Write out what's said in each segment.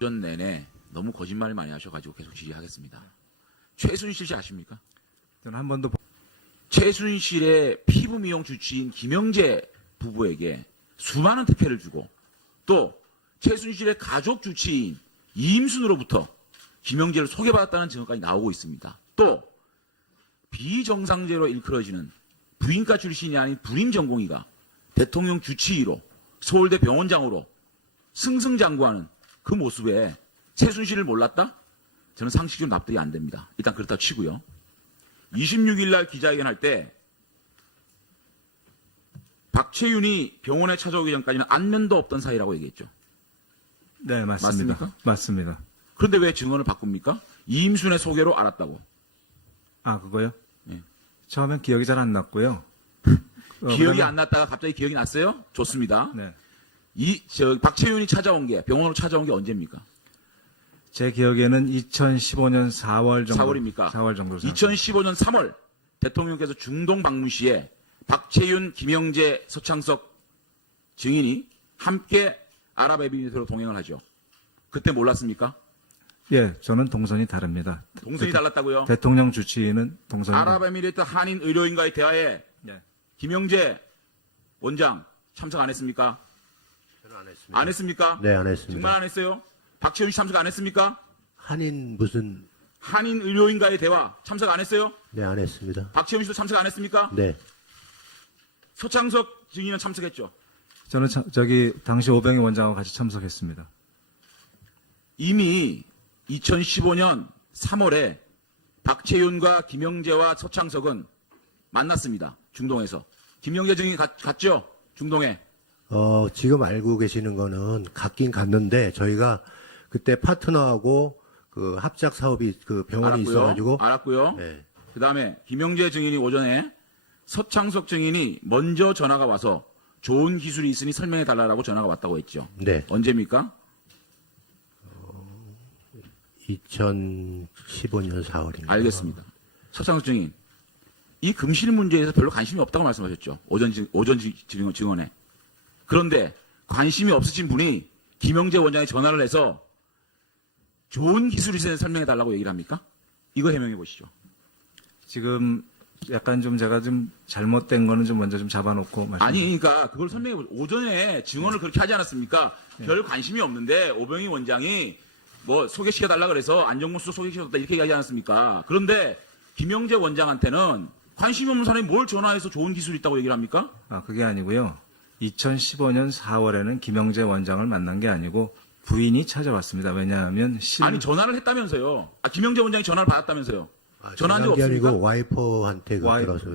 전 내내 너무 거짓말을 많이 하셔가지고 계속 질의하겠습니다. 최순실 씨 아십니까? 저는 한 번도 최순실의 피부 미용 주치인 김영재 부부에게 수많은 특혜를 주고 또 최순실의 가족 주치인 이임순으로부터 김영재를 소개받았다는 증언까지 나오고 있습니다. 또 비정상제로 일컬어지는 부인과 출신이 아닌 불임 전공의가 대통령 주치의로 서울대 병원장으로 승승장구하는 그 모습에 최순실을 몰랐다? 저는 상식적으로 납득이 안 됩니다. 일단 그렇다 치고요. 26일 날 기자회견할 때 박채윤이 병원에 찾아오기 전까지는 안면도 없던 사이라고 얘기했죠. 네, 맞습니다. 맞습니까? 맞습니다. 그런데 왜 증언을 바꿉니까? 이임순의 소개로 알았다고. 아, 그거요? 네. 처음엔 기억이 잘 안 났고요. 기억이 안 났다가 갑자기 기억이 났어요? 좋습니다. 네. 박채윤이 병원으로 찾아온 게 언제입니까? 제 기억에는 2015년 4월 정도. 4월입니까? 4월 정도. 2015년 3월 대통령께서 중동 방문 시에 박채윤, 김영재, 서창석 증인이 함께 아랍에미리트로 동행을 하죠. 그때 몰랐습니까? 예, 저는 동선이 다릅니다. 동선이 달랐다고요? 대통령 주치의는 동선이 아랍에미리트 한인 의료인과의 대화에 네. 김영재 원장 참석 안 했습니까? 저는 안 했습니다. 안 했습니까? 네, 안 했습니다. 정말 안 했어요? 박채윤 씨 참석 안 했습니까? 한인 무슨 한인 의료인과의 대화 참석 안 했어요? 네, 안 했습니다. 박채윤 씨도 참석 안 했습니까? 네. 서창석 증인은 참석했죠. 저는 당시 오병희 원장하고 같이 참석했습니다. 이미 2015년 3월에 박채윤과 김영재와 서창석은 만났습니다. 중동에서. 김영재 증인이 갔죠? 중동에. 지금 알고 계시는 거는 갔긴 갔는데 저희가 그때 파트너하고 그 합작 사업이 그 병원에 있어가지고 알았고요. 네. 그 다음에 김영재 증인이 오전에 서창석 증인이 먼저 전화가 와서 좋은 기술이 있으니 설명해 달라고 전화가 왔다고 했죠. 네. 언제입니까? 2015년 4월입니다. 알겠습니다. 서창석 증인. 이 금실 문제에서 별로 관심이 없다고 말씀하셨죠. 오전 증언에. 그런데 관심이 없으신 분이 김영재 원장에 전화를 해서 좋은 기술이 있으니 설명해 달라고 얘기를 합니까? 이거 해명해 보시죠. 지금 약간 좀 제가 좀 잘못된 거는 좀 먼저 좀 잡아놓고 아니, 그러니까 그걸 설명해 보시죠. 오전에 증언을 그렇게 하지 않았습니까? 별 관심이 없는데 오병희 원장이 뭐 소개시켜 달라 그래서 안정근 수석 소개시켰다 이렇게 얘기하지 않았습니까? 그런데 김영재 원장한테는 관심이 없는 사람이 뭘 전화해서 좋은 기술이 있다고 얘기를 합니까? 아, 그게 아니고요. 2015년 4월에는 김영재 원장을 만난 게 아니고 부인이 찾아왔습니다. 왜냐하면 아니, 전화를 했다면서요. 김영재 원장이 전화를 받았다면서요. 전화한 적 전화한 게 없습니까? 아니고 와이퍼한테 들어서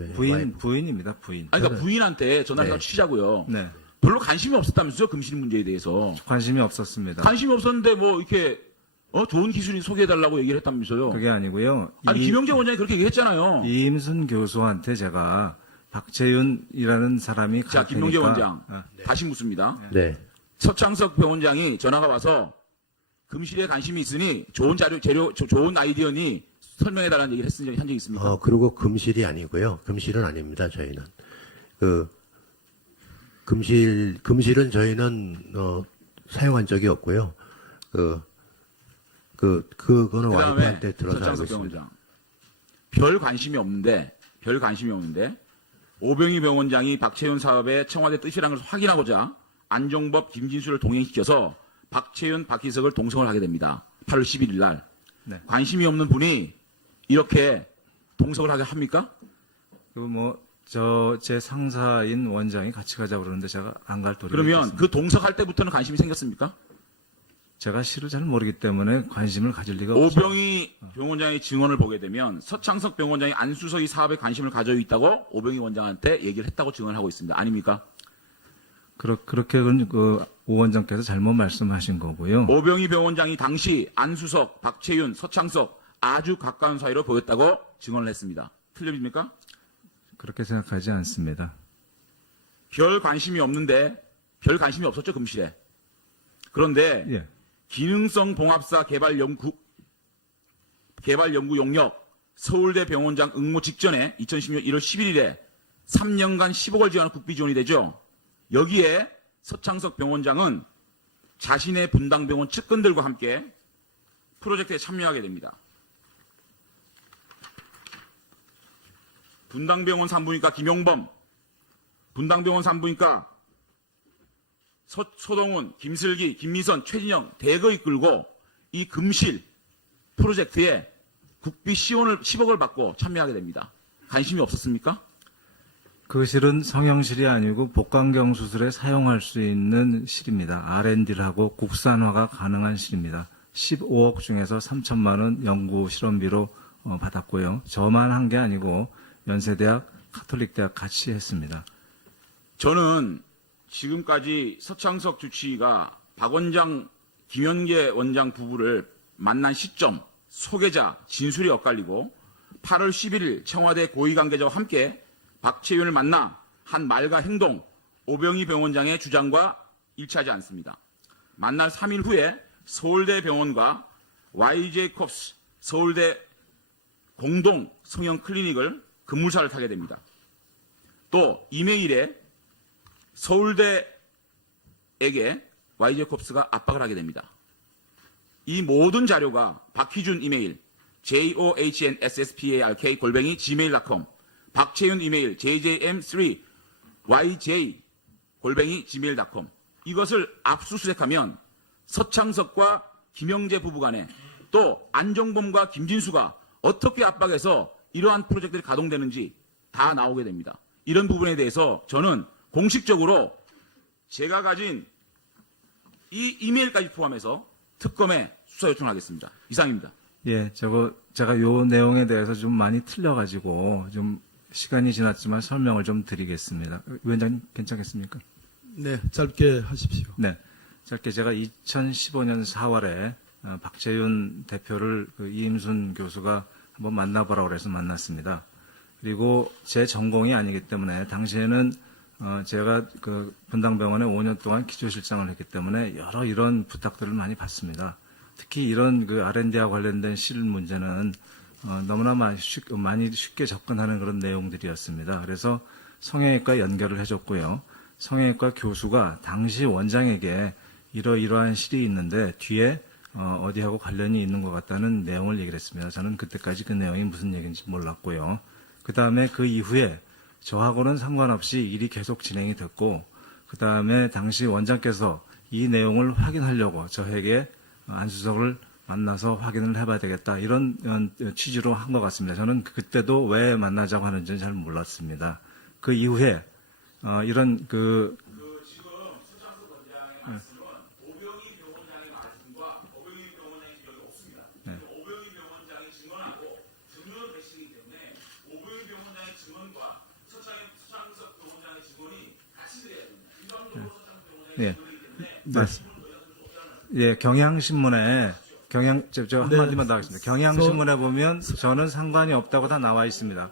부인입니다. 부인. 아니, 그러니까 부인한테 전화를 네. 치자고요. 네. 별로 관심이 없었다면서요, 금실 문제에 대해서. 관심이 없었습니다. 관심이 없었는데 뭐 이렇게 좋은 기술인 소개해달라고 얘기를 했다면서요. 그게 아니고요. 아니, 김영재 원장이 그렇게 얘기했잖아요. 이임순 교수한테 제가 박채윤이라는 사람이 자, 김영재 원장 네. 다시 묻습니다. 네. 서창석 병원장이 전화가 와서 금실에 관심이 있으니 좋은 좋은 아이디어니 설명해달라는 얘기를 한 적이 있습니까? 그리고 금실이 아니고요. 금실은 아닙니다. 저희는 금실은 저희는 사용한 적이 없고요. 그거는 그다음에 와이프한테 들어서 알고 서창석 있습니다. 병원장 별 관심이 없는데 오병희 병원장이 박채윤 사업의 청와대 뜻이라는 것을 확인하고자 안종법, 김진수를 동행시켜서 박채윤, 박희석을 동성을 하게 됩니다. 8월 11일 날. 네. 관심이 없는 분이 이렇게 동성을 하게 합니까? 제 상사인 원장이 같이 가자고 그러는데 제가 안 갈 도리가 그러면 있겠습니다. 그 동성할 때부터는 관심이 생겼습니까? 제가 실을 잘 모르기 때문에 관심을 가질 리가 없죠. 오병희 병원장의 증언을 보게 되면 서창석 병원장이 안수석이 사업에 관심을 가지고 있다고 오병희 원장한테 얘기를 했다고 증언하고 있습니다. 아닙니까? 그렇게 오 원장께서 잘못 말씀하신 거고요. 오병희 병원장이 당시 안수석, 박채윤, 서창석 아주 가까운 사이로 보였다고 증언을 했습니다. 틀립니까? 그렇게 생각하지 않습니다. 별 관심이 없었죠, 금실에. 그런데 예. 기능성 봉합사 개발 연구 용역 서울대 병원장 응모 직전에 2016년 1월 11일에 3년간 10억을 지원한 국비 지원이 되죠. 여기에 서창석 병원장은 자신의 분당병원 측근들과 함께 프로젝트에 참여하게 됩니다. 분당병원 산부인과 김용범, 분당병원 산부인과 소동훈, 김슬기, 김미선, 최진영 대거 이끌고 이 금실 프로젝트에 국비 10억을 받고 참여하게 됩니다. 관심이 없었습니까? 그 실은 성형실이 아니고 복강경 수술에 사용할 수 있는 실입니다. R&D를 하고 국산화가 가능한 실입니다. 15억 중에서 3천만 원 연구 실험비로 받았고요. 저만 한 게 아니고 연세대학, 카톨릭대학 같이 했습니다. 저는 지금까지 서창석 주치의가 박 원장, 김현계 원장 부부를 만난 시점, 소개자, 진술이 엇갈리고 8월 11일 청와대 고위관계자와 함께 박채윤을 만나 한 말과 행동, 오병희 병원장의 주장과 일치하지 않습니다. 만날 3일 후에 서울대 병원과 YJ-콥스 서울대 공동 성형 클리닉을 급물살을 타게 됩니다. 또 이메일에 서울대에게 YJ-콥스가 압박을 하게 됩니다. 이 모든 자료가 박희준 이메일 johnspark@gmail.com, 박채윤 이메일 jjm3yj@gmail.com 이것을 압수수색하면 서창석과 김영재 부부 간에 또 안종범과 김진수가 어떻게 압박해서 이러한 프로젝트들이 가동되는지 다 나오게 됩니다. 이런 부분에 대해서 저는 공식적으로 제가 가진 이 이메일까지 포함해서 특검에 수사 요청하겠습니다. 이상입니다. 예, 제가 요 내용에 대해서 좀 많이 틀려가지고 좀 시간이 지났지만 설명을 좀 드리겠습니다. 위원장님 괜찮겠습니까? 네, 짧게 하십시오. 네. 짧게 제가 2015년 4월에 박채윤 대표를 이임순 교수가 한번 만나보라고 해서 만났습니다. 그리고 제 전공이 아니기 때문에 당시에는 제가 그 분당병원에 5년 동안 기조실장을 했기 때문에 여러 이런 부탁들을 많이 받습니다. 특히 이런 그 R&D와 관련된 실 문제는 너무나 많이 쉽게 접근하는 그런 내용들이었습니다. 그래서 성형외과 연결을 해줬고요. 성형외과 교수가 당시 원장에게 이러이러한 실이 있는데 뒤에 어디하고 관련이 있는 것 같다는 내용을 얘기를 했습니다. 저는 그때까지 그 내용이 무슨 얘기인지 몰랐고요. 그 다음에 그 이후에 저하고는 상관없이 일이 계속 진행이 됐고, 그 다음에 당시 원장께서 이 내용을 확인하려고 저에게 안수석을 만나서 확인을 해봐야 되겠다, 이런 취지로 한 것 같습니다. 저는 그때도 왜 만나자고 하는지는 잘 몰랐습니다. 그 이후에 이런 그 지금 서창석 원장의 말씀은 오병희 병원장의 말씀과 오병희 병원장의 기록이 없습니다. 오병희 병원장의 증언하고 증언 대시기 때문에 오병희 병원장의 증언과 서창석 병원장의 증언이 같이 드려야 됩니다. 일반적으로 서창석 병원장의 예. 증언이기 때문에 예, 경향신문에 저 네. 한마디만 더 하겠습니다. 경향신문에 보면 저는 상관이 없다고 다 나와 있습니다.